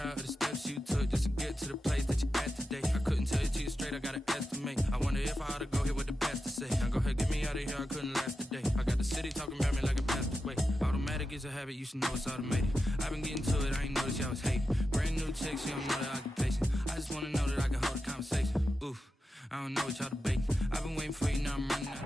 proud of the steps you took just to get to the place that you're at today. I couldn't tell you to you straight, I gotta estimate. I wonder if I ought to go here with the best to say. Now go ahead, get me out of here, I couldn't last a day. I got the city talking about me like a passed away. Automatic is a habit, you should know it's automated. I've been getting to it, I ain't noticed y'all was hating. Brand new chick, she don't know the occupation. I just wanna know that I can hold a conversation. Oof, I don't know what y'all debating. I've been waiting for you, now I'm running out.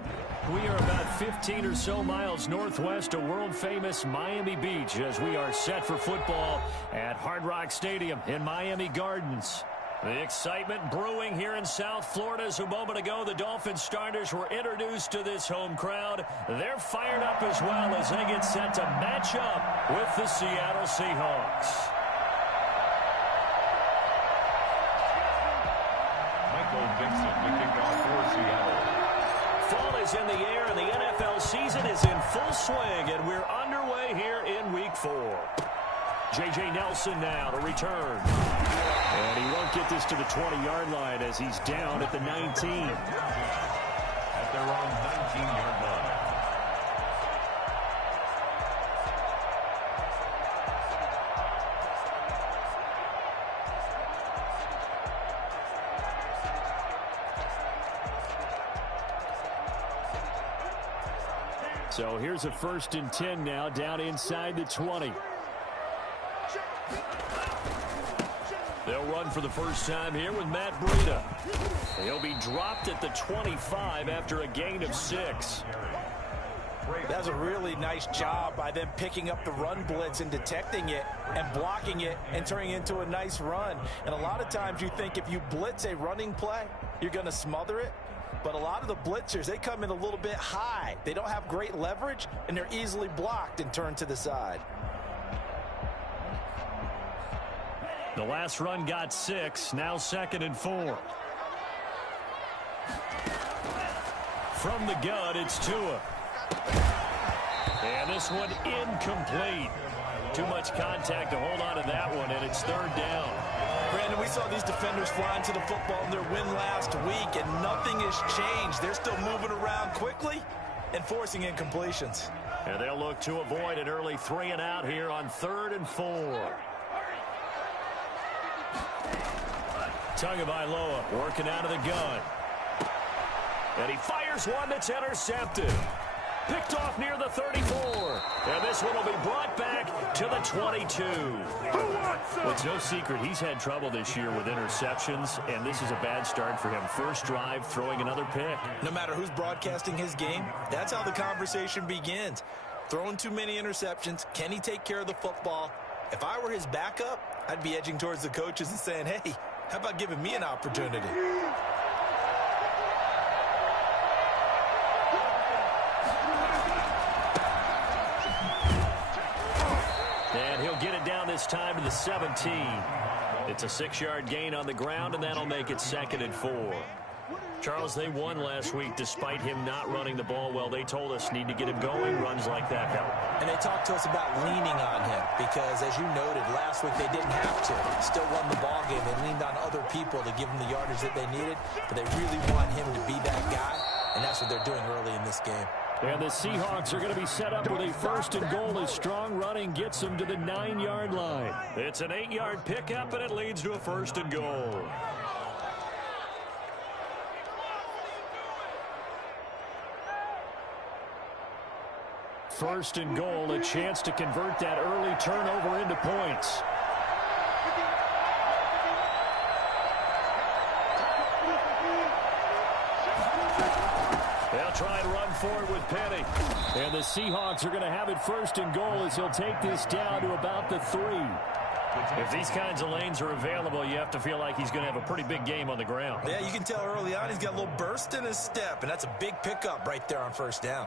We are about 15 or so miles northwest of world-famous Miami Beach as we are set for football at Hard Rock Stadium in Miami Gardens. The excitement brewing here in South Florida as a moment ago the Dolphins starters were introduced to this home crowd. They're fired up as well as they get set to match up with the Seattle Seahawks. Michael Vincent, the kickoff for Seattle. Fall is in the air and the NFL season is in full swing, and we're underway here in Week 4. J.J. Nelson now to return. And he won't get this to the 20-yard line as he's down at the 19. At their own 19-yard line. So here's a 1st and 10 now down inside the 20. They'll run for the first time here with Matt Breida. He'll be dropped at the 25 after a gain of 6. That's a really nice job by them picking up the run blitz and detecting it and blocking it and turning it into a nice run. And a lot of times you think if you blitz a running play, you're going to smother it. But a lot of the blitzers, they come in a little bit high. They don't have great leverage, and they're easily blocked and turned to the side. The last run got 6, now 2nd and 4. From the gun, it's Tua. And this one incomplete. Too much contact to hold on to that one, and it's 3rd down. Brandon, we saw these defenders flying to the football in their win last week, and nothing has changed. They're still moving around quickly and forcing incompletions. And they'll look to avoid an early 3 and out here on 3rd and 4. Tagovailoa working out of the gun. And he fires one that's intercepted. Picked off near the 34. And this one will be brought back to the 22. Well, it's no secret he's had trouble this year with interceptions, and this is a bad start for him. First drive, throwing another pick. No matter who's broadcasting his game, that's how the conversation begins. Throwing too many interceptions. Can he take care of the football? If I were his backup, I'd be edging towards the coaches and saying, hey, how about giving me an opportunity? And he'll get it down this time to the 17. It's a 6-yard gain on the ground, and that'll make it 2nd and 4. Charles, they won last week despite him not running the ball well. They told us need to get him going. Runs like that help. And they talked to us about leaning on him because, as you noted, last week they didn't have to. Still won the ball game. They leaned on other people to give them the yardage that they needed, but they really want him to be that guy, and that's what they're doing early in this game. And the Seahawks are going to be set up with a 1st and goal as strong running gets them to the 9-yard line. It's an 8-yard pickup, and it leads to a 1st and goal. First and goal, a chance to convert that early turnover into points. They'll try and run forward with Penny. And the Seahawks are going to have it 1st and goal as he'll take this down to about the 3. If these kinds of lanes are available, you have to feel like he's going to have a pretty big game on the ground. Yeah, you can tell early on he's got a little burst in his step, and that's a big pickup right there on 1st down.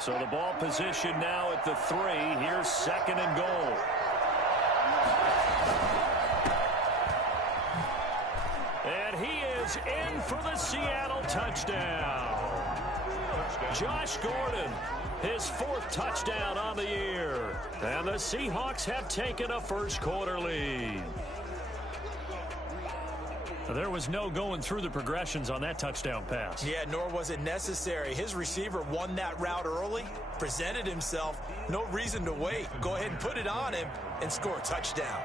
So the ball position now at the 3. Here's 2nd and goal. And he is in for the Seattle touchdown. Josh Gordon, his 4th touchdown on the year. And the Seahawks have taken a 1st quarter lead. There was no going through the progressions on that touchdown pass. Yeah, nor was it necessary. His receiver won that route early, presented himself. No reason to wait. Go ahead and put it on him and score a touchdown.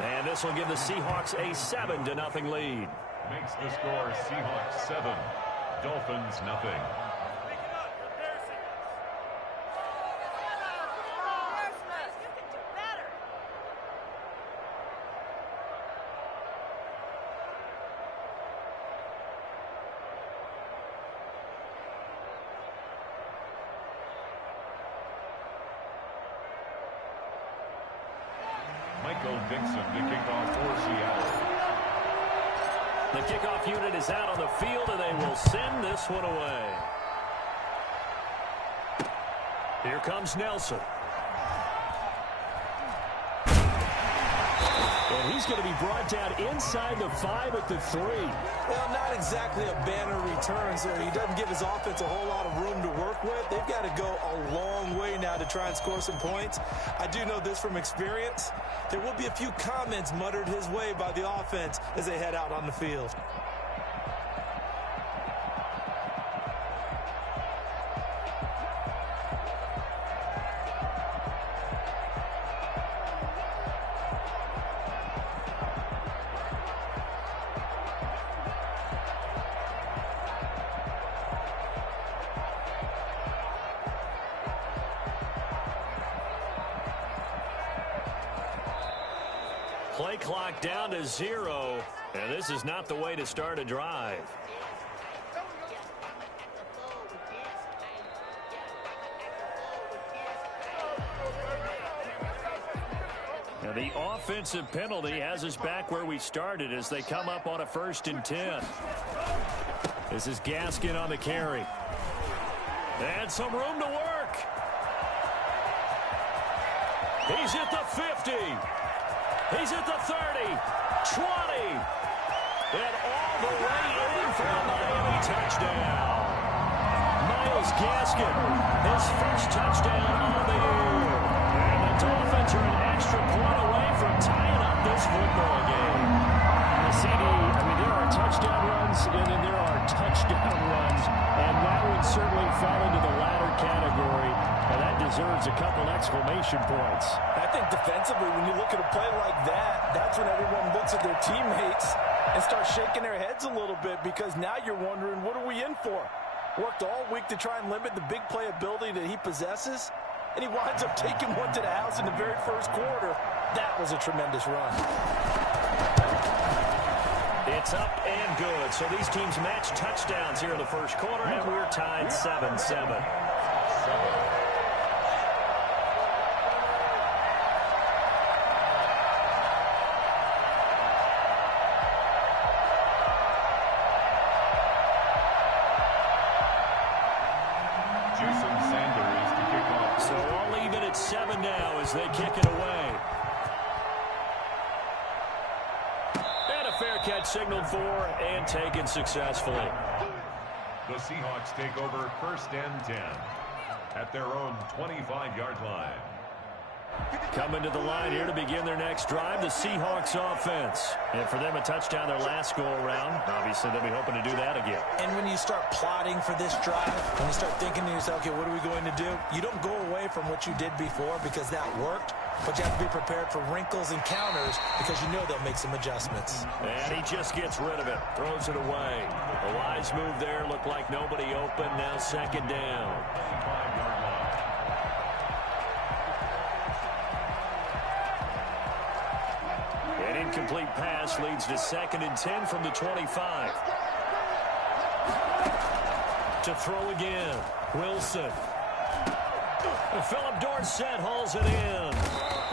And this will give the Seahawks a 7-0 lead. Makes the score Seahawks 7, Dolphins 0. Dixon to kick off for Seattle. The kickoff unit is out on the field, and they will send this one away. Here comes Nelson. And he's going to be brought down inside the 5 at the 3. Well, not exactly a banner return, so he doesn't give his offense a whole lot of room to work with. They've got to go a long way now to try and score some points. I do know this from experience. There will be a few comments muttered his way by the offense as they head out on the field. Play clock down to 0, and this is not the way to start a drive. Now the offensive penalty has us back where we started as they come up on a 1st and 10. This is Gaskin on the carry. And some room to work. He's at the 50. He's at the 30, 20, and all the way in for a Miami touchdown. Myles Gaskin, his first touchdown on the year. And the Dolphins are an extra point away from tying up this football game. The CD, I mean, there are touchdown runs, and then there are touchdown runs, and that one certainly fell into the latter category, and that deserves a couple exclamation points. I think defensively, when you look at a play like that, that's when everyone looks at their teammates and starts shaking their heads a little bit, because now you're wondering, what are we in for? Worked all week to try and limit the big play ability that he possesses, and he winds up taking one to the house in the very first quarter. That was a tremendous run. It's up and good. So these teams match touchdowns here in the first quarter, and we're tied 7-7. So all even at 7 now as they kick it away. And a fair catch signaled for and taken successfully. The Seahawks take over 1st and 10 at their own 25-yard line. Coming to the line here to begin their next drive, the Seahawks offense. And for them, a touchdown their last go-around. Obviously, they'll be hoping to do that again. And when you start plotting for this drive, when you start thinking to yourself, okay, what are we going to do? You don't go away from what you did before because that worked, but you have to be prepared for wrinkles and counters because you know they'll make some adjustments. And he just gets rid of it, throws it away. A wise move there, looked like nobody open, now 2nd down. 5-yard line. An incomplete pass leads to 2nd and 10 from the 25. To throw again, Wilson. Philip Dorsett hauls it in.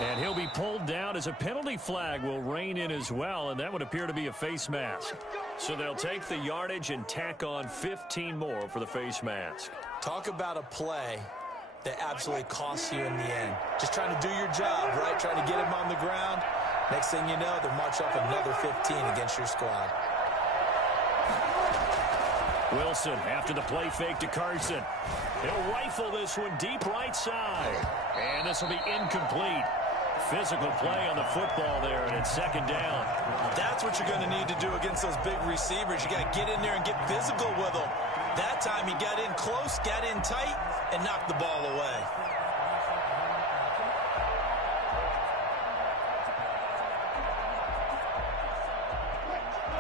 And he'll be pulled down as a penalty flag will rein in as well, and that would appear to be a face mask. So they'll take the yardage and tack on 15 more for the face mask. Talk about a play that absolutely costs you in the end. Just trying to do your job, right? Trying to get him on the ground. Next thing you know, they'll march off another 15 against your squad. Wilson after the play fake to Carson. He'll rifle this one deep right side. And this will be incomplete. Physical play on the football there, and it's second down. That's what you're going to need to do against those big receivers. You got to get in there and get physical with them. That time he got in close, got in tight, and knocked the ball away.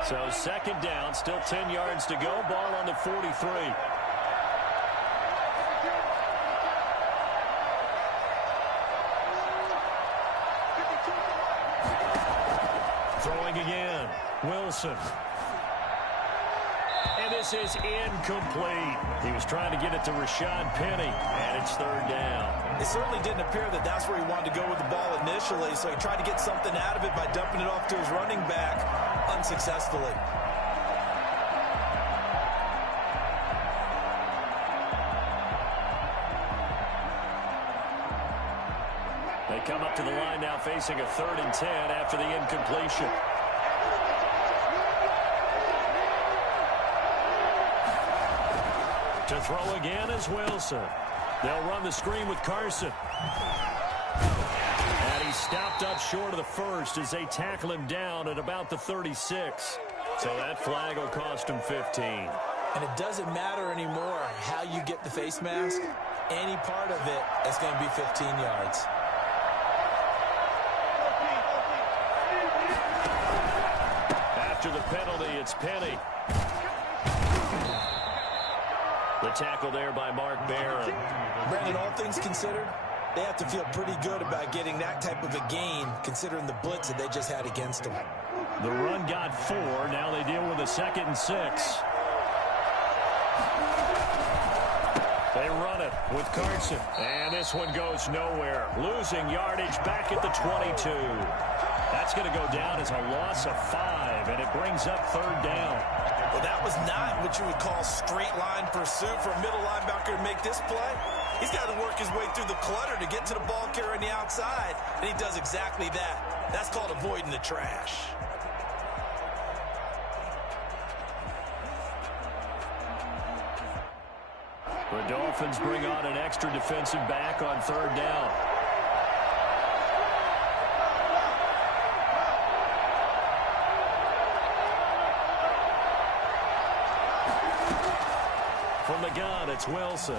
So second down, still 10 yards to go. Ball on the 43. Throwing again, Wilson. And this is incomplete. He was trying to get it to Rashad Penny, and it's third down. It certainly didn't appear that that's where he wanted to go with the ball initially, so he tried to get something out of it by dumping it off to his running back unsuccessfully. They come up to the line now facing a 3rd and 10 after the incompletion. To throw again is Wilson. They'll run the screen with Carson. And he stopped up short of the first as they tackle him down at about the 36. So that flag will cost him 15. And it doesn't matter anymore how you get the face mask. Any part of it is going to be 15 yards. After the penalty, it's Penny. The tackle there by Mark Barron. Brandon, all things considered, they have to feel pretty good about getting that type of a gain, considering the blitz that they just had against them. The run got 4. Now they deal with a 2nd and 6. They run it with Carson. And this one goes nowhere. Losing yardage back at the 22. That's going to go down as a loss of 5, and it brings up third down. Well, that was not what you would call straight line pursuit for a middle linebacker to make this play. He's got to work his way through the clutter to get to the ball carrier on the outside, and he does exactly that. That's called avoiding the trash. The Dolphins bring on an extra defensive back on third down. From the gun, it's Wilson.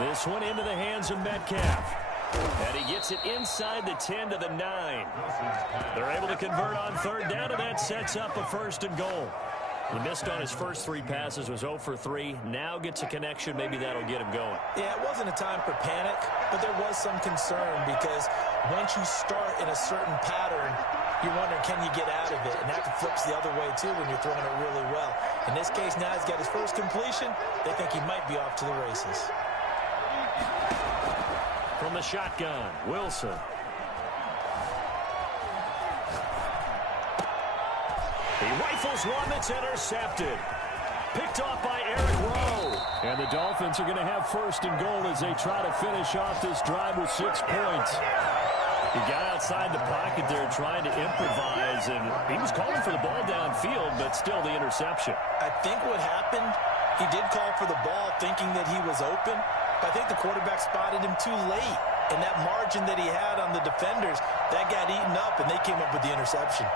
This one into the hands of Metcalf. And he gets it inside the 10 to the 9. They're able to convert on third down, and that sets up a 1st and goal. He missed on his first 3 passes, was 0 for 3. Now gets a connection. Maybe that'll get him going. Yeah, it wasn't a time for panic, but there was some concern because once you start in a certain pattern, you wonder, can you get out of it? And that flips the other way, too, when you're throwing it really well. In this case, now he's got his first completion. They think he might be off to the races. From the shotgun, Wilson. He rifles one that's intercepted. Picked off by Eric Rowe. And the Dolphins are going to have 1st and goal as they try to finish off this drive with 6 points. He got outside the pocket there trying to improvise, and he was calling for the ball downfield, but still the interception. I think what happened, he did call for the ball thinking that he was open, but I think the quarterback spotted him too late. And that margin that he had on the defenders, that got eaten up, and they came up with the interception.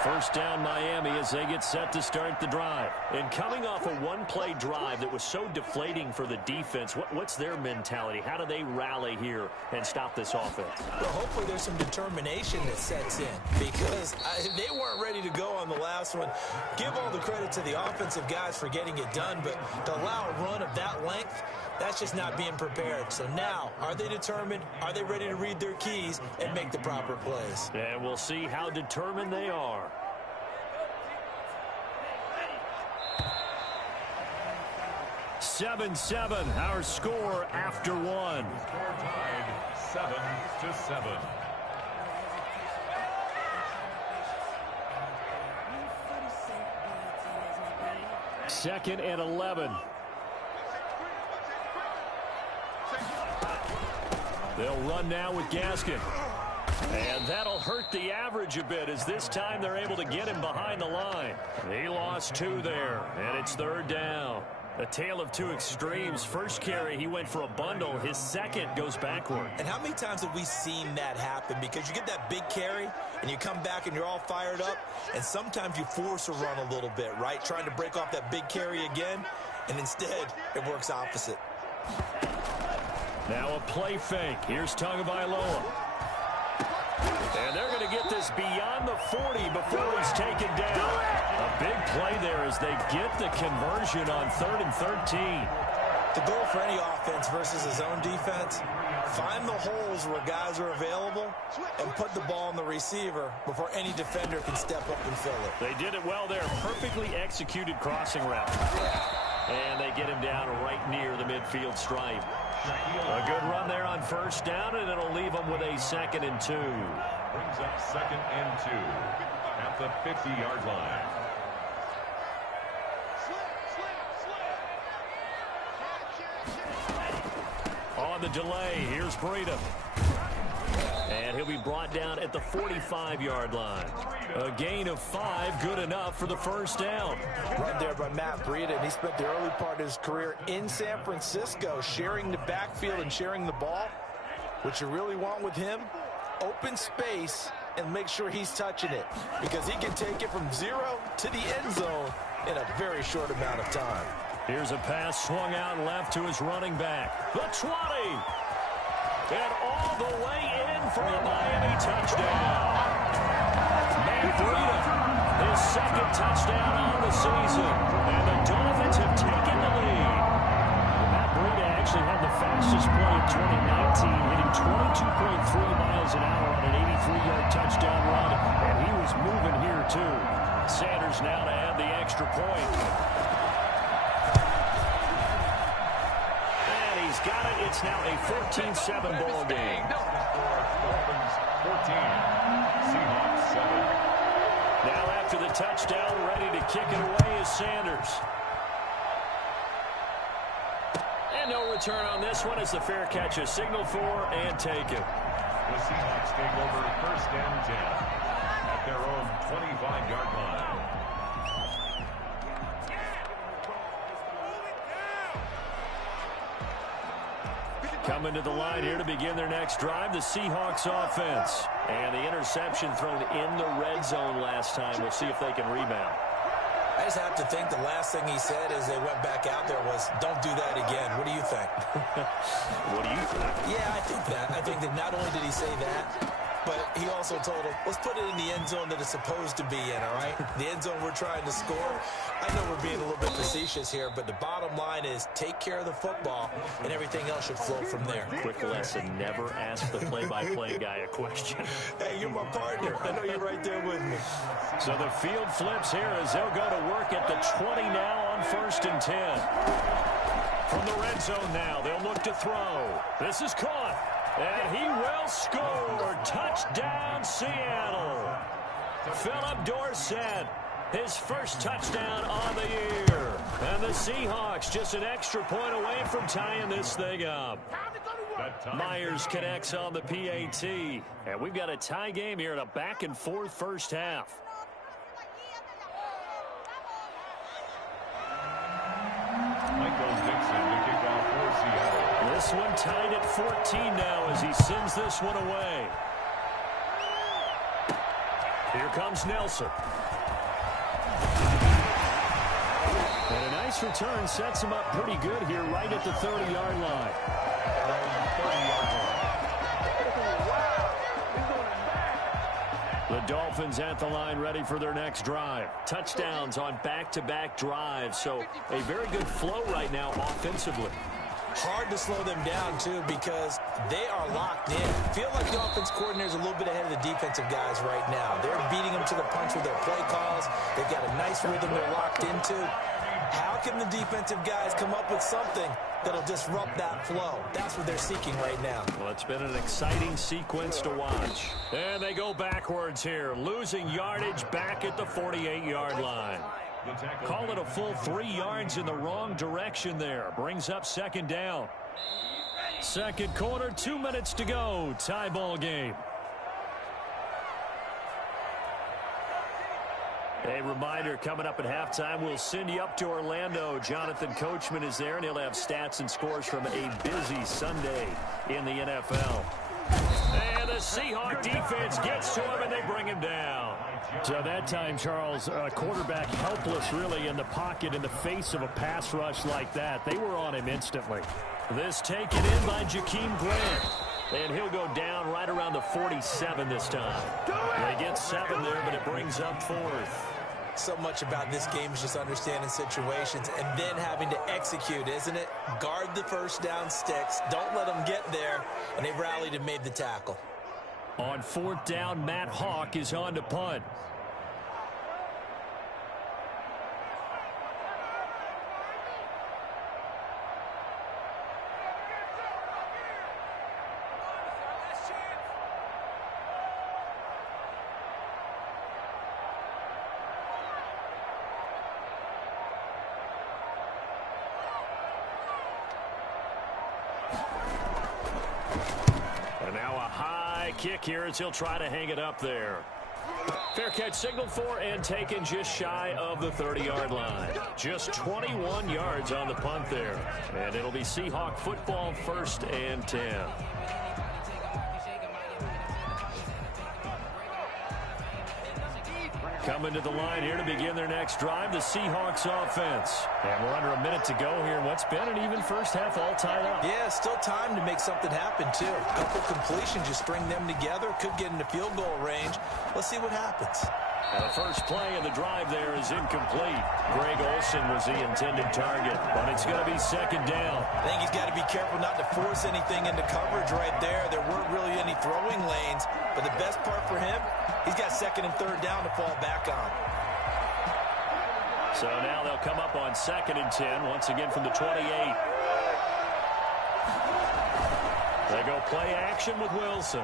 1st down Miami as they get set to start the drive. And coming off a one-play drive that was so deflating for the defense, what's their mentality? How do they rally here and stop this offense? Well, hopefully there's some determination that sets in because they weren't ready to go on the last one. Give all the credit to the offensive guys for getting it done, but to allow a run of that length, that's just not being prepared. So now, are they determined? Are they ready to read their keys and make the proper plays? And we'll see how determined they are. Seven, our score after one. Score tied 7-7. Second and 11. They'll run now with Gaskin. And that'll hurt the average a bit as this time they're able to get him behind the line. He lost 2 there, and it's third down. A tale of two extremes. First carry, he went for a bundle. His second goes backward. And how many times have we seen that happen? Because you get that big carry, and you come back and you're all fired up, and sometimes you force a run a little bit, right? Trying to break off that big carry again, and instead it works opposite. Now a play fake. Here's Tagovailoa. And they're going to get this beyond the 40 before he's taken down. A big play there as they get the conversion on 3rd and 13. The goal for any offense versus his own defense, find the holes where guys are available and put the ball on the receiver before any defender can step up and fill it. They did it well there. Perfectly executed crossing route. And they get him down right near the midfield stripe. A good run there on first down, and it'll leave them with a 2nd and 2. Brings up 2nd and 2 at the 50-yard line. On the delay, here's Breida. And he'll be brought down at the 45-yard line. A gain of 5, good enough for the first down. Run there by Matt Breida, and he spent the early part of his career in San Francisco sharing the backfield and sharing the ball. What you really want with him, open space and make sure he's touching it, because he can take it from 0 to the end zone in a very short amount of time. Here's a pass swung out left to his running back. The 20. And all the way in for a Miami touchdown. Matt Breida, his 2nd touchdown on the season. And the Dolphins have taken the lead. Matt Breida actually had the fastest play of 2019, hitting 22.3 miles an hour on an 83-yard touchdown run. And he was moving here, too. Sanders now to add the extra point. He's got it. It's now a 14-7 ball game. Dolphins 14, Seahawks 7. Now after the touchdown, ready to kick it away is Sanders. And no return on this one as the fair catch is signaled for and taken. The Seahawks take over 1st and 10 at their own 25-yard line. Coming to the line here to begin their next drive, the Seahawks offense. And the interception thrown in the red zone last time. We'll see if they can rebound. I just have to think the last thing he said as they went back out there was, don't do that again. What do you think? What do you think? Yeah, I think that. I think that not only did he say that, but he also told him, let's put it in the end zone that it's supposed to be in, all right? The end zone we're trying to score. I know we're being a little bit facetious here, but the bottom line is take care of the football, and everything else should flow from there. Quick lesson, never ask the play-by-play guy a question. Hey, you're my partner. I know you're right there with me. So the field flips here as they'll go to work at the 20 now on 1st and 10. From the red zone now, they'll look to throw. This is caught. And he will score. Touchdown, Seattle. Philip Dorsett, his first touchdown on the year. And the Seahawks just an extra point away from tying this thing up. Myers connects on the PAT. And we've got a tie game here in a back-and-forth first half. This one tied at 14 now as he sends this one away. Here comes Nelson. And a nice return sets him up pretty good here right at the 30-yard line. The Dolphins at the line ready for their next drive. Touchdowns on back-to-back drives, so a very good flow right now offensively. Hard to slow them down, too, because they are locked in. Feel like the offense coordinator is a little bit ahead of the defensive guys right now. They're beating them to the punch with their play calls. They've got a nice rhythm they're locked into. How can the defensive guys come up with something that'll disrupt that flow? That's what they're seeking right now. Well, it's been an exciting sequence to watch. And they go backwards here, losing yardage back at the 48-yard line. Call it a full 3 yards in the wrong direction there. Brings up 2nd down. Second quarter, 2 minutes to go. Tie ball game. A reminder, coming up at halftime, we'll send you up to Orlando. Jonathan Coachman is there, and he'll have stats and scores from a busy Sunday in the NFL. And the Seahawk defense gets to him, and they bring him down. So that time, Charles, quarterback helpless really in the pocket in the face of a pass rush like that. They were on him instantly. This taken in by Jakeem Grant. And he'll go down right around the 47 this time. They get 7 there, but it brings up 4th. So much about this game is just understanding situations and then having to execute, isn't it? Guard the first down sticks. Don't let them get there. And they rallied and made the tackle. On 4th down, Matt Hawk is on to punt. Kick here as he'll try to hang it up there. Fair catch signaled for and taken just shy of the 30-yard line. Just 21 yards on the punt there. And it'll be Seahawk football, 1st and 10. Coming to the line here to begin their next drive, the Seahawks offense. And we're under a minute to go here in what's been an even first half, all tied up. Yeah, still time to make something happen, too. A couple completions, just string them together. Could get into field goal range. Let's see what happens. And the first play of the drive there is incomplete. Greg Olsen was the intended target, but it's going to be 2nd down. I think he's got to be careful not to force anything into coverage right there. There weren't really any throwing lanes, but the best part for him, he's got 2nd and 3rd down to fall back on. So now they'll come up on 2nd and 10, once again from the 28. They go play action with Wilson.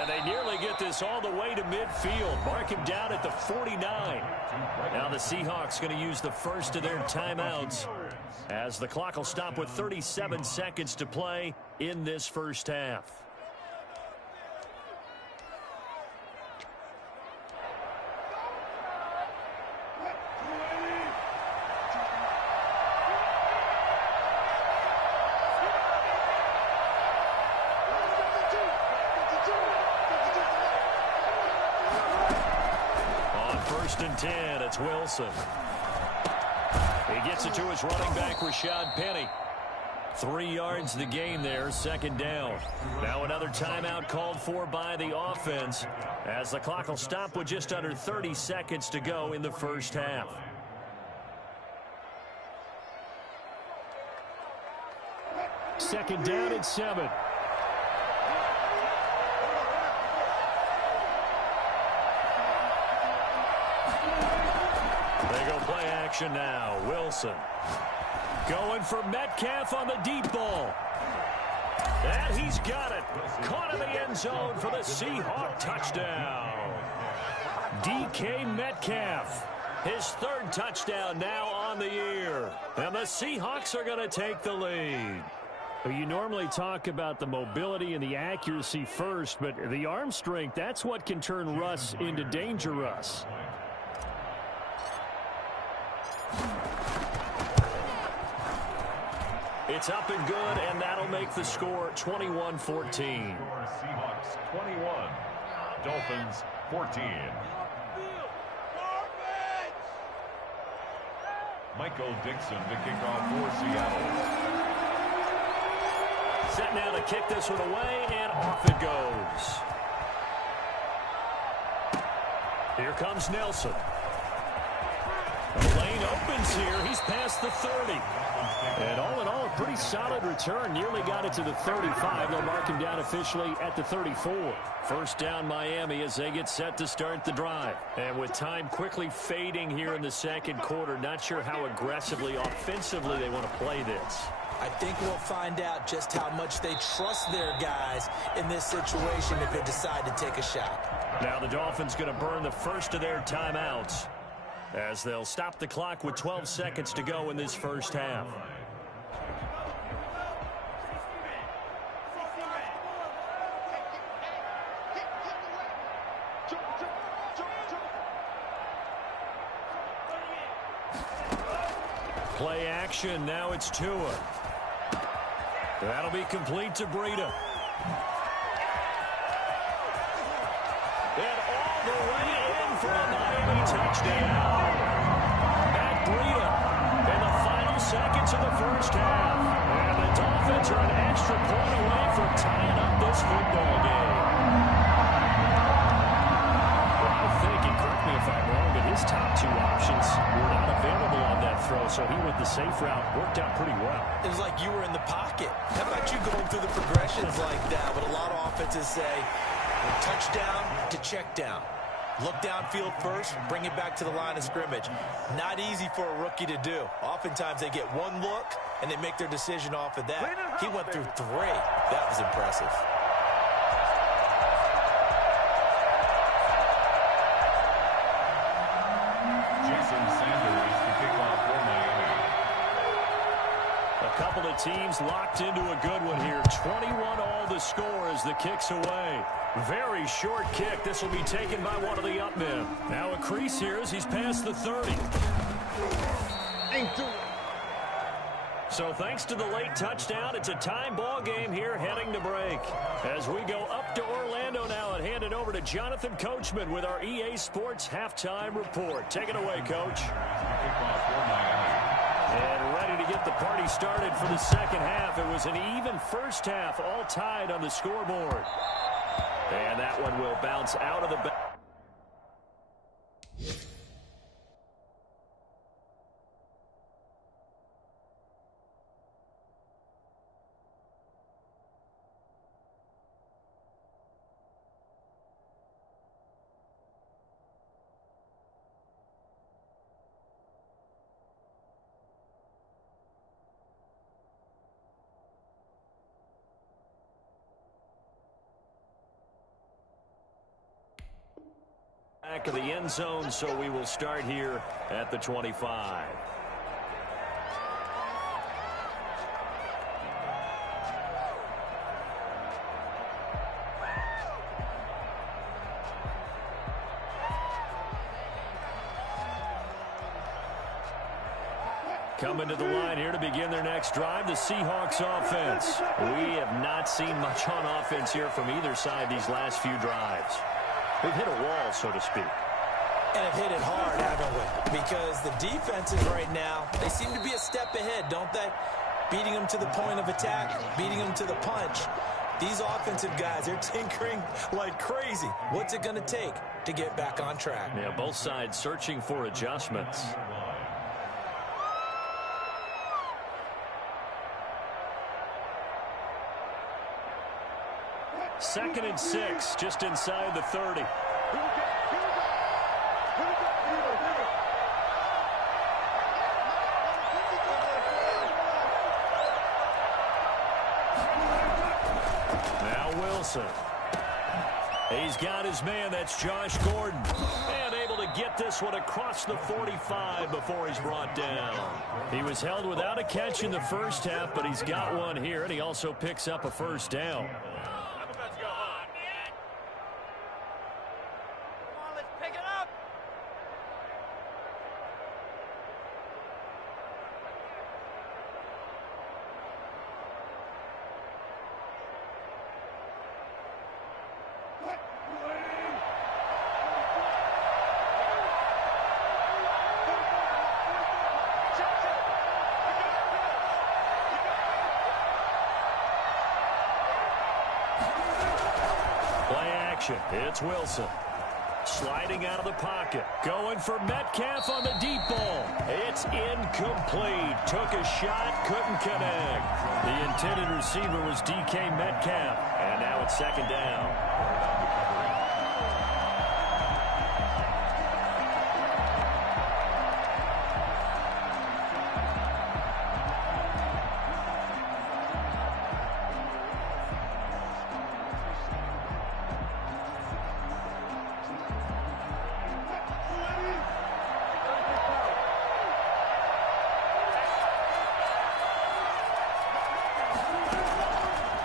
And they nearly get this all the way to midfield. Mark him down at the 49. Now the Seahawks going to use the first of their timeouts as the clock will stop with 37 seconds to play in this first half. And 10, it's Wilson. He gets it to his running back, Rashad Penny. 3 yards the gain there, 2nd down. Now another timeout called for by the offense as the clock will stop with just under 30 seconds to go in the first half. Second down at 7. They go play action now. Wilson going for Metcalf on the deep ball. And he's got it. Caught in the end zone for the Seahawk touchdown. DK Metcalf, his 3rd touchdown now on the year. And the Seahawks are going to take the lead. You normally talk about the mobility and the accuracy first, but the arm strength, that's what can turn Russ into Danger Russ. It's up and good, and that'll make the score 21-14. Seahawks 21, Dolphins 14. Michael Dixon to kick off for Seattle. Set now to kick this one away, and off it goes. Here comes Nelson. The lane opens here. He's past the 30. And all in all, a pretty solid return. Nearly got it to the 35. They'll mark him down officially at the 34. First down Miami as they get set to start the drive. And with time quickly fading here in the second quarter, not sure how aggressively, offensively they want to play this. I think we'll find out just how much they trust their guys in this situation if they decide to take a shot. Now the Dolphins going to burn the first of their timeouts as they'll stop the clock with 12 seconds to go in this first half. Play action. Now it's Tua. That'll be complete to Breida. And all the way in for a Miami touchdown. Matt Breida in the final seconds of the first half. And the Dolphins are an extra point away from tying up this football game. Well, I'm thinking, correct me if I'm wrong, but his top two options were not available on that throw, so he went the safe route. Worked out pretty well. It was like you were in the pocket. How about you going through the progressions like that? But a lot of offenses say touchdown to check down. Look downfield first, bring it back to the line of scrimmage. Not easy for a rookie to do. Oftentimes they get one look and they make their decision off of that. He went through three. That was impressive. A couple of teams locked into a good one here. 21-all the score as the kick's away. Very short kick. This will be taken by one of the up men. Now a crease here as he's past the 30. So thanks to the late touchdown, it's a time ball game here heading to break. As we go up to Orlando now and hand it over to Jonathan Coachman with our EA Sports Halftime Report. Take it away, Coach. And ready to get the party started for the second half. It was an even first half, all tied on the scoreboard. And that one will bounce out of the back. Back of the end zone, so we will start here at the 25. Coming to the line here to begin their next drive, the Seahawks offense. We have not seen much on offense here from either side these last few drives. We've hit a wall, so to speak. And have hit it hard, haven't we? Because the defenses right now, they seem to be a step ahead, don't they? Beating them to the point of attack, beating them to the punch. These offensive guys, they're tinkering like crazy. What's it going to take to get back on track? Yeah, both sides searching for adjustments. Second and 6, just inside the 30. Now Wilson. He's got his man, that's Josh Gordon. And able to get this one across the 45 before he's brought down. He was held without a catch in the first half, but he's got one here, and he also picks up a first down. It's Wilson. Sliding out of the pocket. Going for Metcalf on the deep ball. It's incomplete. Took a shot, couldn't connect. The intended receiver was DK Metcalf. And now it's second down.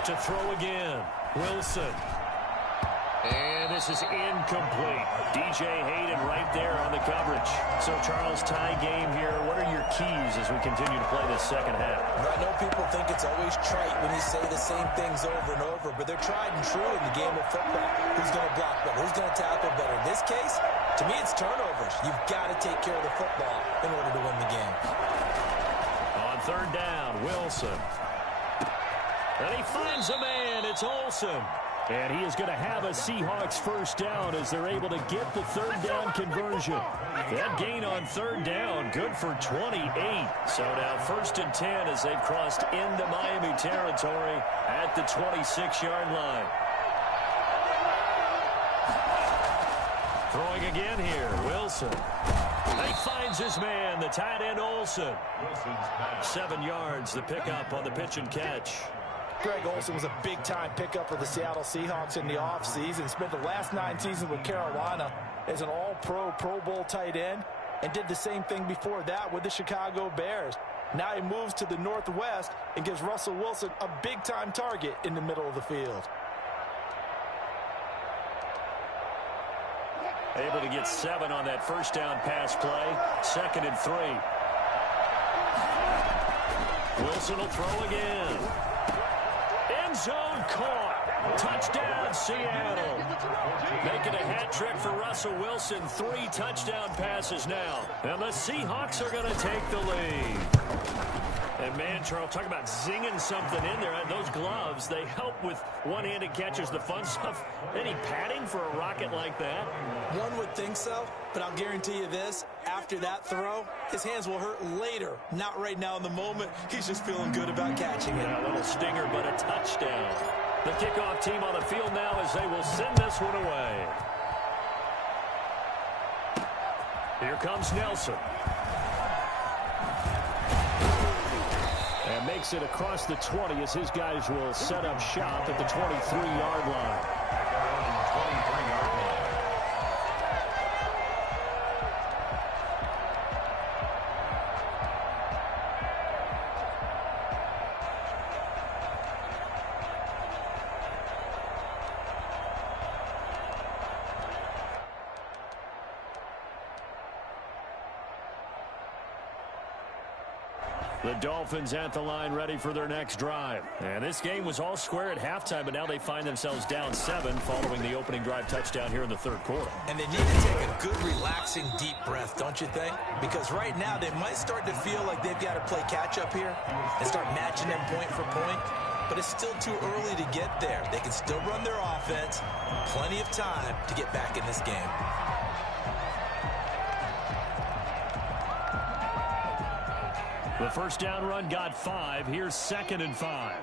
To throw again. Wilson. And this is incomplete. DJ Hayden right there on the coverage. So, Charles, tie game here. What are your keys as we continue to play this second half? I know people think it's always trite when you say the same things over and over, but they're tried and true in the game of football. Who's going to block better? Who's going to tackle better? In this case, to me, it's turnovers. You've got to take care of the football in order to win the game. On third down, Wilson. And he finds a man. It's Olsen. And he is going to have a Seahawks first down as they're able to get the third down conversion. That gain on third down, good for 28. So now first and 10 as they've crossed into Miami territory at the 26-yard line. Throwing again here, Wilson. He finds his man, the tight end Olsen. 7 yards, the pickup on the pitch and catch. Greg Olsen was a big-time pickup for the Seattle Seahawks in the offseason. Spent the last 9 seasons with Carolina as an all-pro, Pro Bowl tight end, and did the same thing before that with the Chicago Bears. Now he moves to the Northwest and gives Russell Wilson a big-time target in the middle of the field. Able to get 7 on that first down pass play. 2nd and 3. Wilson will throw again. End zone caught. Touchdown, Seattle. Making a hat trick for Russell Wilson. 3 touchdown passes now. And the Seahawks are going to take the lead. And, man, Charles, talk about zinging something in there. Those gloves, they help with one-handed catches, the fun stuff. Any padding for a rocket like that? One would think so, but I'll guarantee you this. After that throw, his hands will hurt later. Not right now in the moment. He's just feeling good about catching it. Yeah, a little stinger, but a touchdown. The kickoff team on the field now as they will send this one away. Here comes Nelson. And makes it across the 20 as his guys will set up shop at the 23-yard line. 23-yard line. The Dolphins at the line ready for their next drive. And this game was all square at halftime, but now they find themselves down 7 following the opening drive touchdown here in the third quarter. And they need to take a good, relaxing, deep breath, don't you think? Because right now they might start to feel like they've got to play catch-up here and start matching them point for point. But it's still too early to get there. They can still run their offense. Plenty of time to get back in this game. The first down run got 5. Here's 2nd and 5.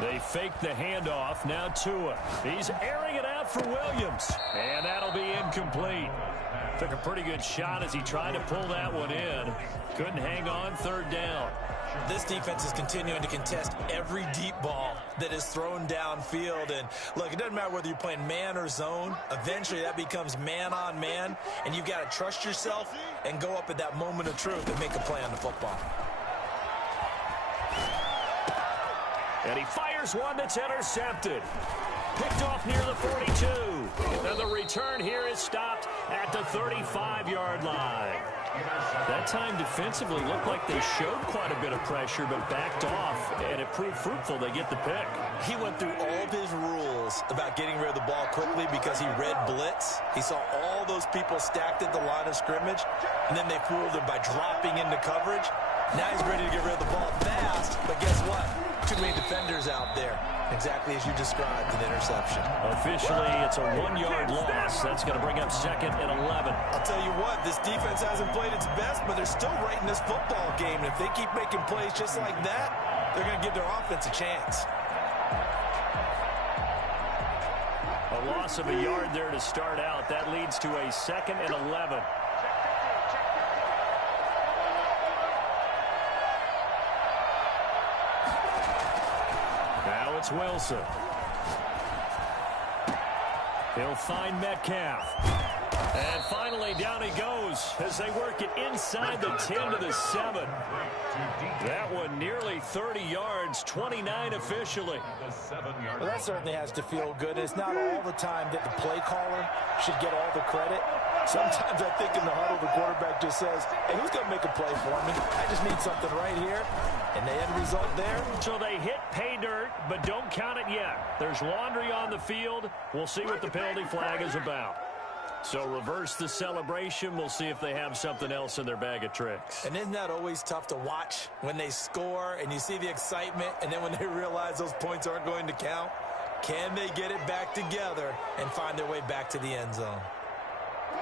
They fake the handoff. Now Tua. He's airing it out for Williams. And that'll be incomplete. Took a pretty good shot as he tried to pull that one in. Couldn't hang on. 3rd down. This defense is continuing to contest every deep ball that is thrown downfield. And, look, it doesn't matter whether you're playing man or zone. Eventually, that becomes man-on-man, and you've got to trust yourself and go up at that moment of truth and make a play on the football. And he fires one that's intercepted. Picked off near the 42. And the return here is stopped at the 35-yard line. That time defensively looked like they showed quite a bit of pressure but backed off, and it proved fruitful. They get the pick. He went through all of his rules about getting rid of the ball quickly because he read blitz. He saw all those people stacked at the line of scrimmage, and then they fooled him by dropping into coverage. Now he's ready to get rid of the ball fast, but guess what? Too many defenders out there. Exactly as you described, an interception. Officially, it's a 1-yard loss. That's going to bring up 2nd and 11. I'll tell you what, this defense hasn't played its best, but they're still right in this football game. And if they keep making plays just like that, they're going to give their offense a chance. A loss of a yard there to start out. That leads to a 2nd and 11. Now it's Wilson. He'll find Metcalf. And finally, down he goes as they work it inside the 10 to the 7. That one nearly 30 yards, 29 officially. Well, that certainly has to feel good. It's not all the time that the play caller should get all the credit. Sometimes I think in the huddle, the quarterback just says, hey, who's going to make a play for me? I just need something right here. And the end result there. So they hit pay dirt, but don't count it yet. There's laundry on the field. We'll see what the penalty flag is about. So reverse the celebration. We'll see if they have something else in their bag of tricks. And isn't that always tough to watch when they score and you see the excitement, and then when they realize those points aren't going to count? Can they get it back together and find their way back to the end zone?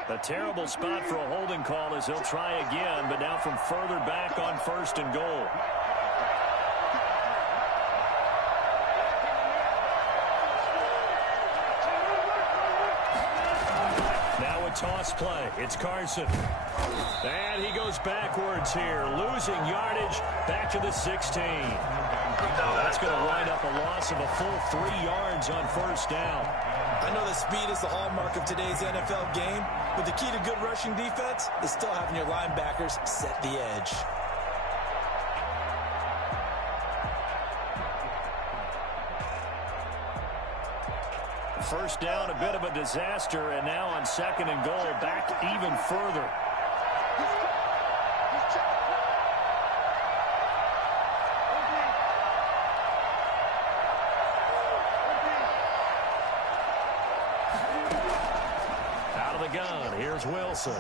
A terrible spot for a holding call as he'll try again, but now from further back on 1st and goal. Now a toss play. It's Carson. And he goes backwards here, losing yardage back to the 16. That's going to wind up a loss of a full 3 yards on 1st down. I know that speed is the hallmark of today's NFL game, but the key to good rushing defense is still having your linebackers set the edge. First down, a bit of a disaster, and now on 2nd and goal, back even further. Out of the gun, here's Wilson.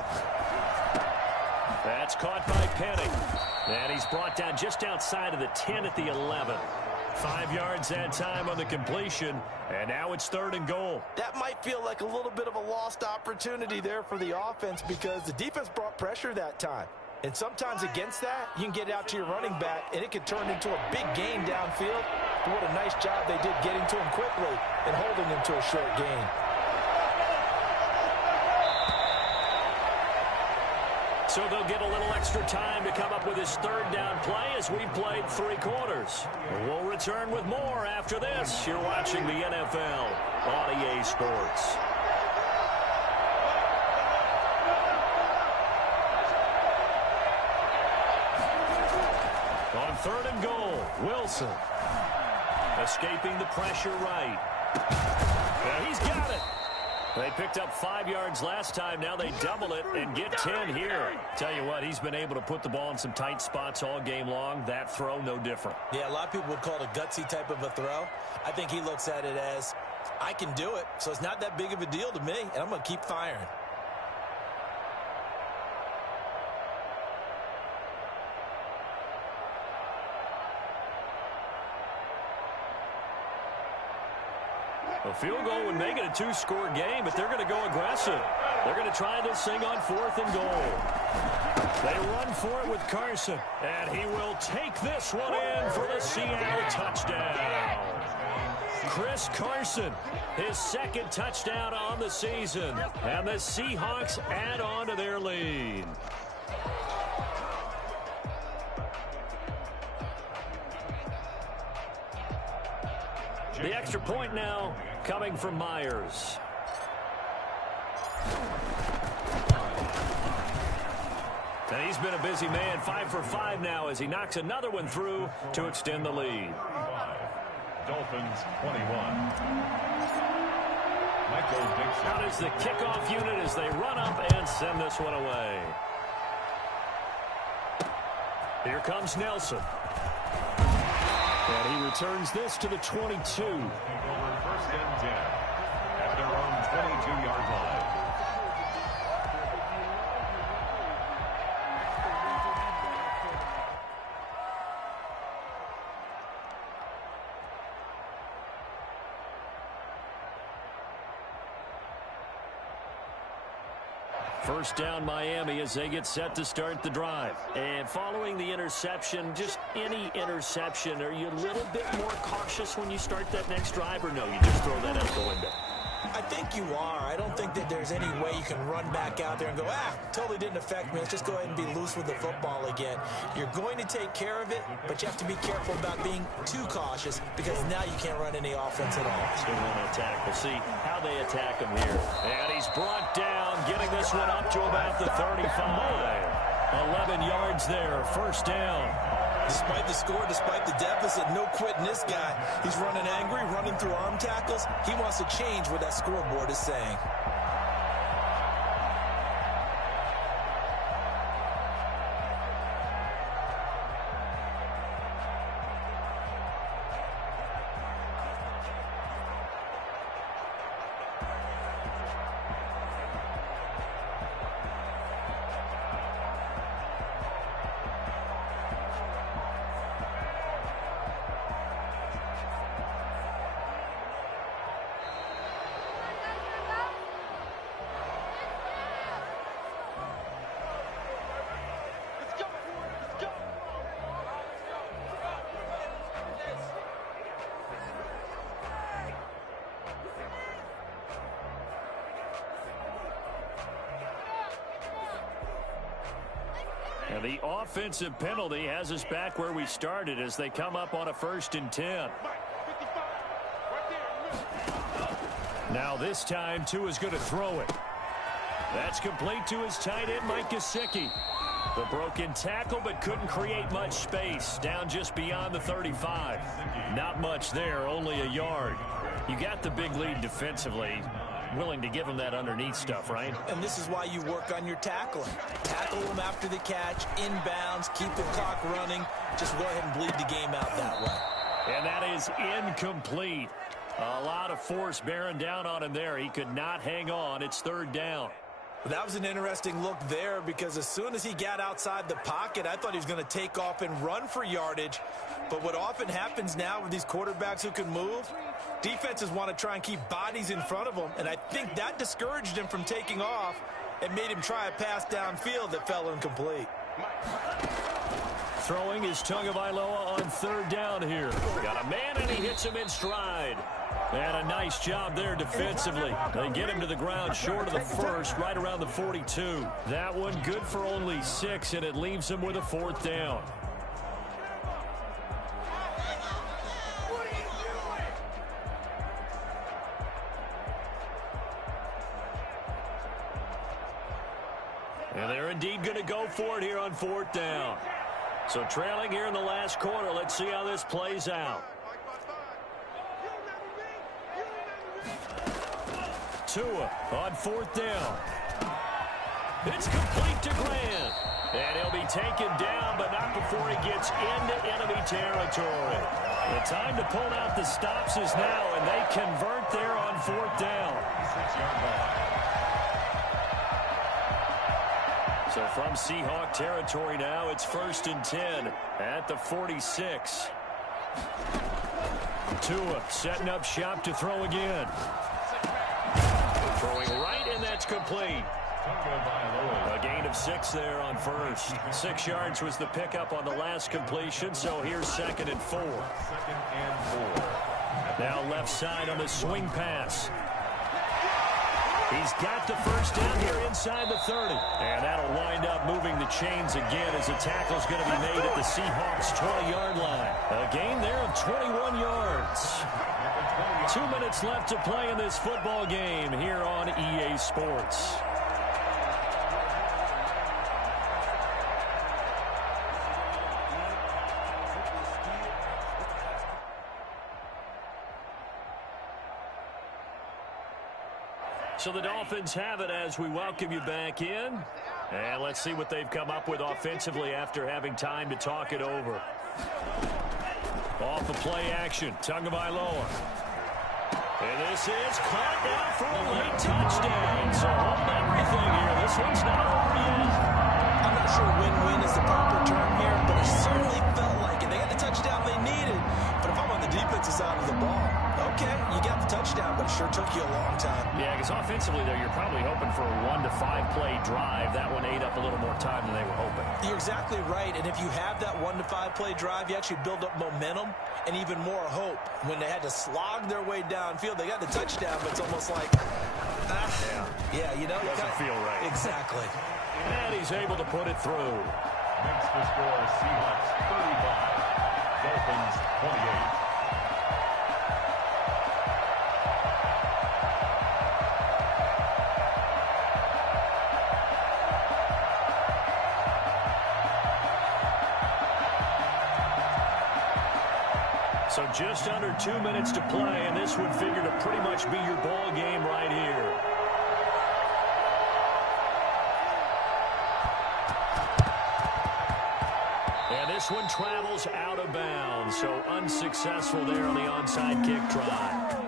That's caught by Penny. And he's brought down just outside of the 10 at the 11. 5 yards that time on the completion, and now it's 3rd and goal. That might feel like a little bit of a lost opportunity there for the offense because the defense brought pressure that time. And sometimes against that, you can get out to your running back, and it can turn into a big gain downfield. But what a nice job they did getting to him quickly and holding him to a short gain. So they'll get a little extra time to come up with his 3rd down play as we played 3 quarters. We'll return with more after this. You're watching the NFL on EA Sports. On 3rd and goal, Wilson. Escaping the pressure right. Yeah, he's got it. They picked up 5 yards last time. Now they double it and get 10 here. Tell you what, he's been able to put the ball in some tight spots all game long. That throw, no different. Yeah, a lot of people would call it a gutsy type of a throw. I think he looks at it as, I can do it, so it's not that big of a deal to me, and I'm going to keep firing. A field goal would make it a 2-score game, but they're going to go aggressive. They're going to try this thing on 4th and goal. They run for it with Carson, and he will take this one in for the Seattle touchdown. Chris Carson, his 2nd touchdown on the season, and the Seahawks add on to their lead. The extra point now coming from Myers. And he's been a busy man, 5 for 5 now as he knocks another one through to extend the lead. Dolphins 21. Michael Dixon. Out is the kickoff unit as they run up and send this one away. Here comes Nelson. And he returns this to the 22. Over 1st and 10 at their own 22-yard line. First down Miami as they get set to start the drive. And following the interception, just any interception, are you a little bit more cautious when you start that next drive, or no, you just throw that out the window? I think you are. I don't think that there's any way you can run back out there and go, totally didn't affect me. Let's just go ahead and be loose with the football again. You're going to take care of it, but you have to be careful about being too cautious because now you can't run any offense at all. Still want to attack. We'll see how they attack him here. And he's brought down, getting this one up to about the 35. 11 yards there, first down. Despite the score, despite the deficit, no quitting this guy. He's running angry, running through arm tackles. He wants to change what that scoreboard is saying. And the offensive penalty has us back where we started as they come up on a 1st and 10. Now this time, Tua is going to throw it. That's complete to his tight end, Mike Gesicki. The broken tackle, but couldn't create much space. Down just beyond the 35. Not much there, only a yard. You got the big lead defensively. Willing to give him that underneath stuff, right? And this is why you work on your tackling. Tackle them after the catch, inbounds, keep the clock running. Just go ahead and bleed the game out that way. And that is incomplete. A lot of force bearing down on him there. He could not hang on. It's 3rd down. That was an interesting look there because as soon as he got outside the pocket, I thought he was going to take off and run for yardage. But what often happens now with these quarterbacks who can move, defenses want to try and keep bodies in front of them, and I think that discouraged him from taking off and made him try a pass downfield that fell incomplete. Throwing is Tagovailoa on 3rd down here. Got a man, and he hits him in stride. And a nice job there defensively. They get him to the ground short of the 1st, right around the 42. That one good for only 6, and it leaves him with a 4th down. And they're indeed going to go for it here on 4th down. So trailing here in the last quarter. Let's see how this plays out. Tua on 4th down. It's complete to Grant. And he'll be taken down, but not before he gets into enemy territory. The time to pull out the stops is now, and they convert there on 4th down. So from Seahawk territory now, it's 1st and 10 at the 46. Tua setting up shop to throw again. Throwing right, and that's complete. A gain of 6 there on 1st. 6 yards was the pickup on the last completion, so here's 2nd and 4. Now left side on a swing pass. He's got the 1st down here inside the 30. And that'll wind up moving the chains again as the tackle's going to be made at the Seahawks' 20-yard line. A gain there of 21 yards. 2 minutes left to play in this football game here on EA Sports. So the Dolphins have it as we welcome you back in. And let's see what they've come up with offensively after having time to talk it over. Off the play action, Tagovailoa. And this is caught down for a late touchdown. So hold everything here. This one's not over yet. I'm not sure win-win is the proper term here, but it certainly felt like it. They got the touchdown they needed. But if I'm on the defensive side of the ball, okay, you got the touchdown, but it sure took you a long time. Yeah, because offensively, though, you're probably hoping for a 1 to 5 play drive. That one ate up a little more time than they were hoping. You're exactly right, and if you have that 1 to 5 play drive, you actually build up momentum and even more hope. When they had to slog their way downfield, they got the touchdown, but it's almost like, yeah, you know. Doesn't feel right. Exactly. And he's able to put it through. Makes the score Seahawks 35, Dolphins 28. So just under 2 minutes to play, and this would figure to pretty much be your ball game right here. And this one travels out of bounds, so unsuccessful there on the onside kick try.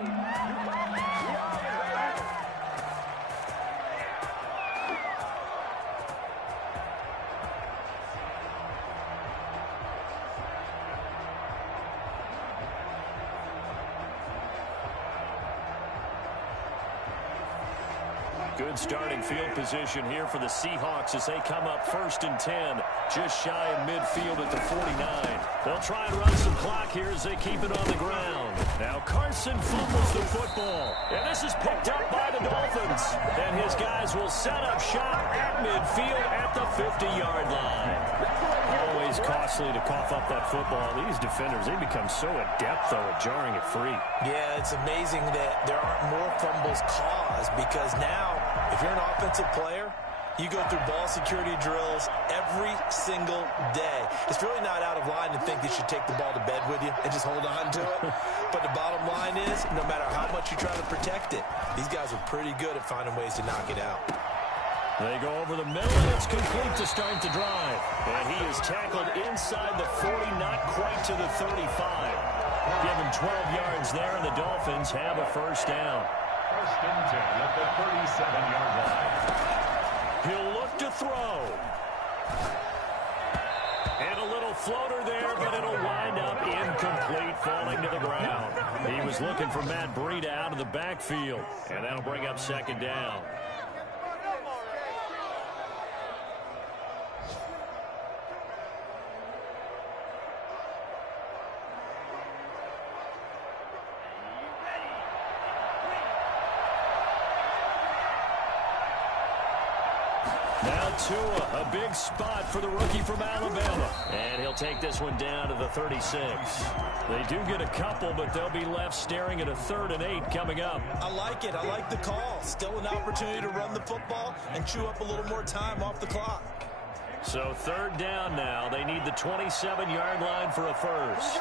Good starting field position here for the Seahawks as they come up 1st and 10, just shy of midfield at the 49. They'll try and run some clock here as they keep it on the ground. Now Carson fumbles the football, and this is picked up by the Dolphins. And his guys will set up shop at midfield at the 50-yard line. Always costly to cough up that football. These defenders, they become so adept, though, at jarring it free. Yeah, it's amazing that there aren't more fumbles caused because now, if you're an offensive player, you go through ball security drills every single day. It's really not out of line to think you should take the ball to bed with you and just hold on to it. But the bottom line is, no matter how much you try to protect it, these guys are pretty good at finding ways to knock it out. They go over the middle, and it's complete to start the drive. And he is tackled inside the 40, not quite to the 35. Give him 12 yards there, and the Dolphins have a first down. 1st and 10 at the 37-yard line. He'll look to throw. And a little floater there, but it'll wind up incomplete, falling to the ground. He was looking for Matt Breida out of the backfield, and that'll bring up 2nd down. Now Tua, a big spot for the rookie from Alabama. And he'll take this one down to the 36. They do get a couple, but they'll be left staring at a 3rd and 8 coming up. I like it. I like the call. Still an opportunity to run the football and chew up a little more time off the clock. So 3rd down now. They need the 27-yard line for a first.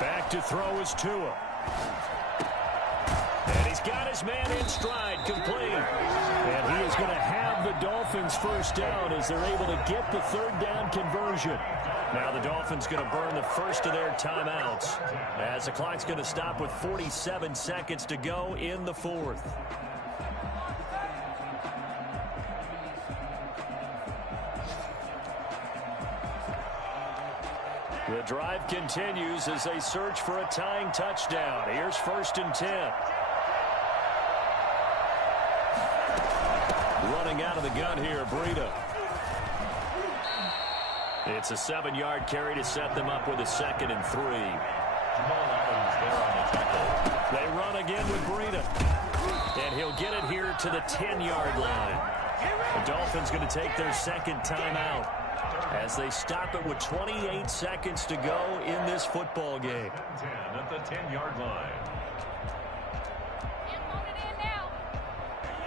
Back to throw is Tua. And he's got his man in stride, complete. And he is going to have the Dolphins first down as they're able to get the 3rd down conversion. Now the Dolphins going to burn the first of their timeouts as the clock's going to stop with 47 seconds to go in the 4th. The drive continues as they search for a tying touchdown. Here's 1st and 10. Running out of the gun here, Breida. It's a 7-yard carry to set them up with a 2nd and 3. They run again with Breida. And he'll get it here to the 10-yard line. The Dolphins going to take their 2nd timeout as they stop it with 28 seconds to go in this football game. 10 at the 10-yard line.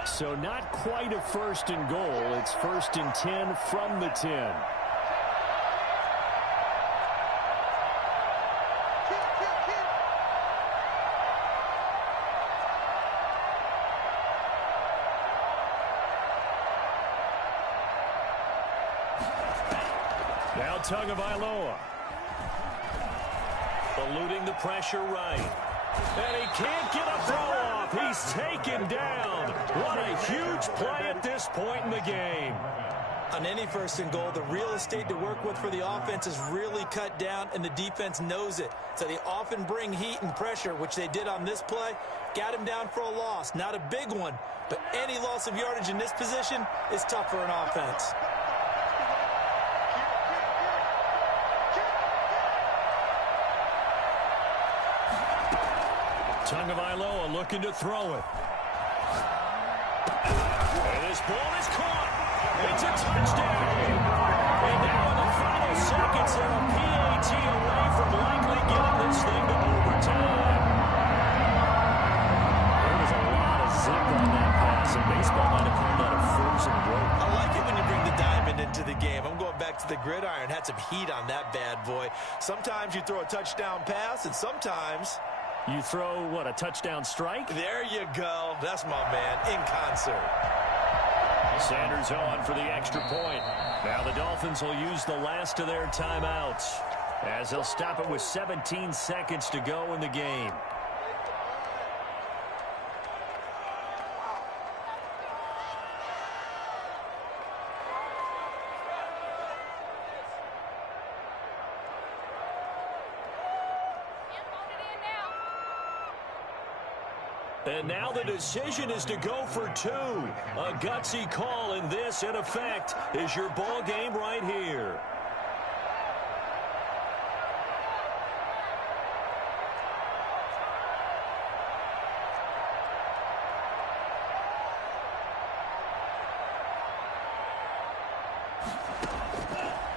So not quite a 1st and goal. It's 1st and 10 from the 10. Now Tagovailoa. Eluding the pressure right. And he can't get a throw off. He's taken down. What a huge play at this point in the game. On any 1st and goal, the real estate to work with for the offense is really cut down, and the defense knows it. So they often bring heat and pressure, which they did on this play. Got him down for a loss. Not a big one, but any loss of yardage in this position is tough for an offense. Tagovailoa looking to throw it. And this ball is caught. It's a touchdown. And now in the final seconds, they're a PAT away from likely getting this thing to overtime. There was a lot of zip on that pass, and baseball might have called that a frozen rope. I like it when you bring the diamond into the game. I'm going back back to the gridiron. Had some heat on that bad boy. Sometimes you throw a touchdown pass, and sometimes you throw, what, a touchdown strike? There you go. That's my man, in concert. Sanders on for the extra point. Now the Dolphins will use the last of their timeouts as they'll stop it with 17 seconds to go in the game. And now the decision is to go for two. A gutsy call, and this, in effect, is your ball game right here.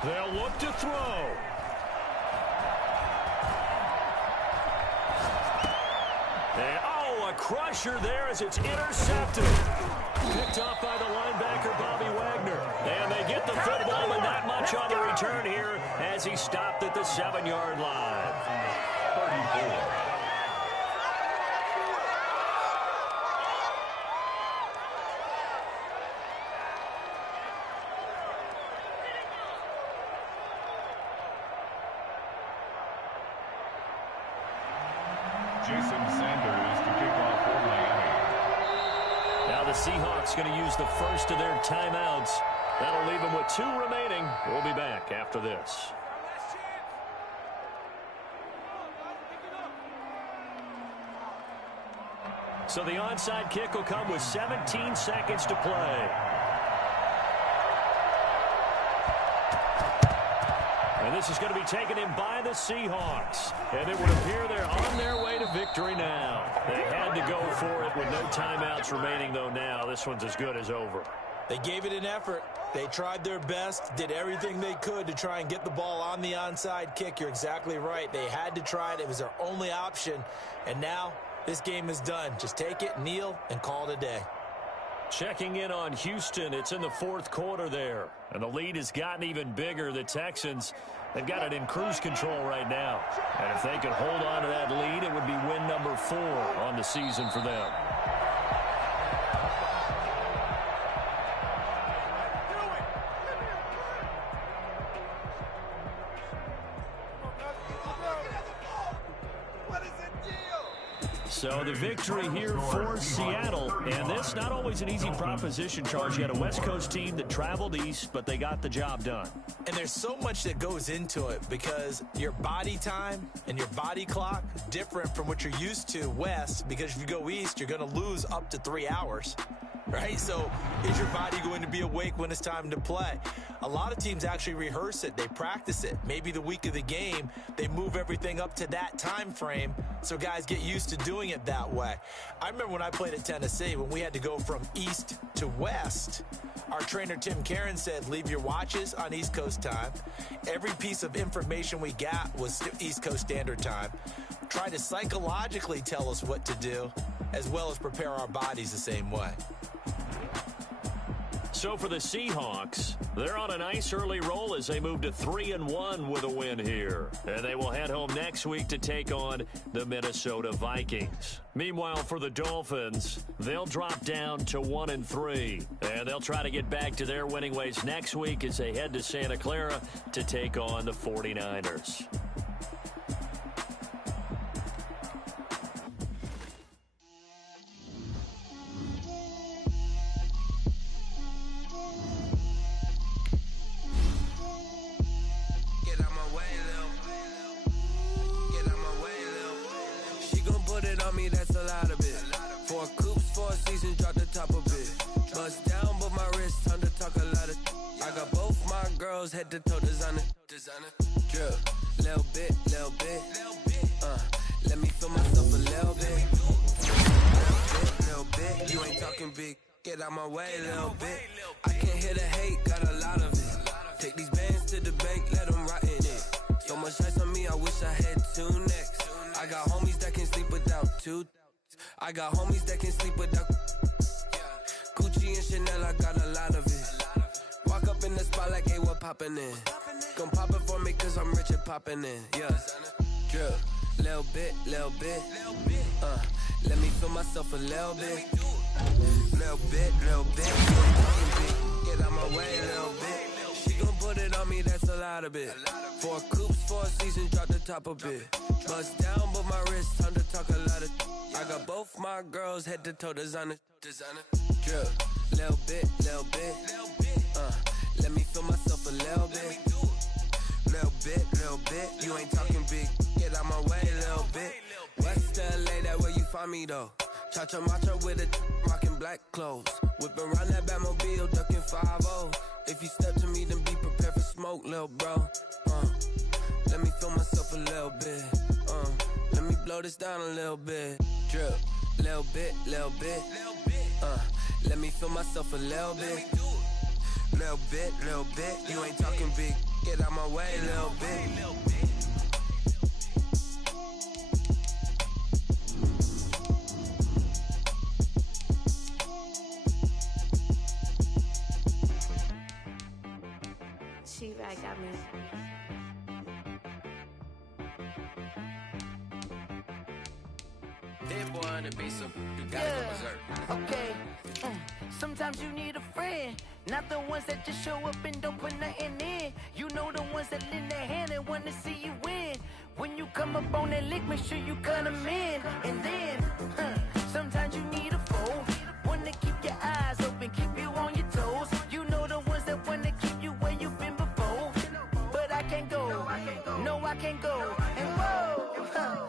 They'll look to throw. A crusher there as it's intercepted. Picked off by the linebacker, Bobby Wagner. And they get the football, but not much on the return here as he stopped at the 7-yard line. 34. Jason Sanders to kick off for Miami. Now the Seahawks going to use the first of their timeouts. That'll leave them with 2 remaining. We'll be back after this. So the onside kick will come with 17 seconds to play. And this is going to be taken in by the Seahawks. And it would appear they're on their way to victory now. They had to go for it with no timeouts remaining, though now this one's as good as over. They gave it an effort. They tried their best, did everything they could to try and get the ball on the onside kick. You're exactly right. They had to try it. It was their only option. And now this game is done. Just take it, kneel, and call it a day. Checking in on Houston. It's in the 4th quarter there. And the lead has gotten even bigger. The Texans, they've got it in cruise control right now. And if they could hold on to that lead, it would be win number 4 on the season for them. So the victory here for Seattle. And this not always an easy proposition, Charles. You had a West Coast team that traveled east, but they got the job done. And there's so much that goes into it because your body time and your body clock is different from what you're used to west, because if you go east, you're going to lose up to 3 hours. Right? So is your body going to be awake when it's time to play? A lot of teams actually rehearse it. They practice it. Maybe the week of the game, they move everything up to that time frame so guys get used to doing it that way. I remember when I played at Tennessee, when we had to go from east to west, our trainer Tim Karen said, leave your watches on East Coast time. Every piece of information we got was East Coast Standard Time. Try to psychologically tell us what to do, as well as prepare our bodies the same way. So for the Seahawks, they're on a nice early roll as they move to 3-1 with a win here. And they will head home next week to take on the Minnesota Vikings. Meanwhile, for the Dolphins, they'll drop down to 1-3. And they'll try to get back to their winning ways next week as they head to Santa Clara to take on the 49ers. That's a lot of it. 4 coops, 4 seasons, drop the top of it. Bust down, but my wrist, time to talk a lot of. I got both my girls head to toe designer. Drill, little bit. Let me feel myself a little bit. Little bit. You ain't talking big. Get out my way, little bit. I can't hear the hate, got a lot of it. Take these bands to the bank, let them rot in it. So much ice on me, I wish I had 2 necks. I got homies that can sleep without 2. I got homies that can sleep without Gucci and Chanel, I got a lot of it. Walk up in the spot like, hey, what pop? hopping in. Gon' pop it for me cause I'm rich and popping in. Yeah. Drip. Little bit. Let me feel myself a little bit. Little bit. Get out my way a little bit. She gon' put it on me, that's a lot of it. 4 coops, 4 seasons, drop the top a bit. Bust down, but my wrist, time to talk a lot of. I got both my girls head to toe designer. Drip. Little bit. Let me feel myself a little bit. Little bit. You ain't talking big. Get out my way a little bit. West LA, that where you find me though. Cha-cha macha with a rockin' black clothes. Whippin' around that Batmobile, duckin' 5-0. If you step to me, then be prepared for smoke, lil' bro. Let me feel myself a little bit. Let me blow this down a little bit. Drip, little bit. Let me feel myself a little bit. Little bit. You ain't talking big. Get out my way, little bit. She-Rag got me. Dead boy on the beat, so you gotta go berserk. Okay. Sometimes you need a friend, not the ones that just show up and don't put nothing in. You know the ones that lend their hand and want to see you win. When you come up on that lick, make sure you cut them in. And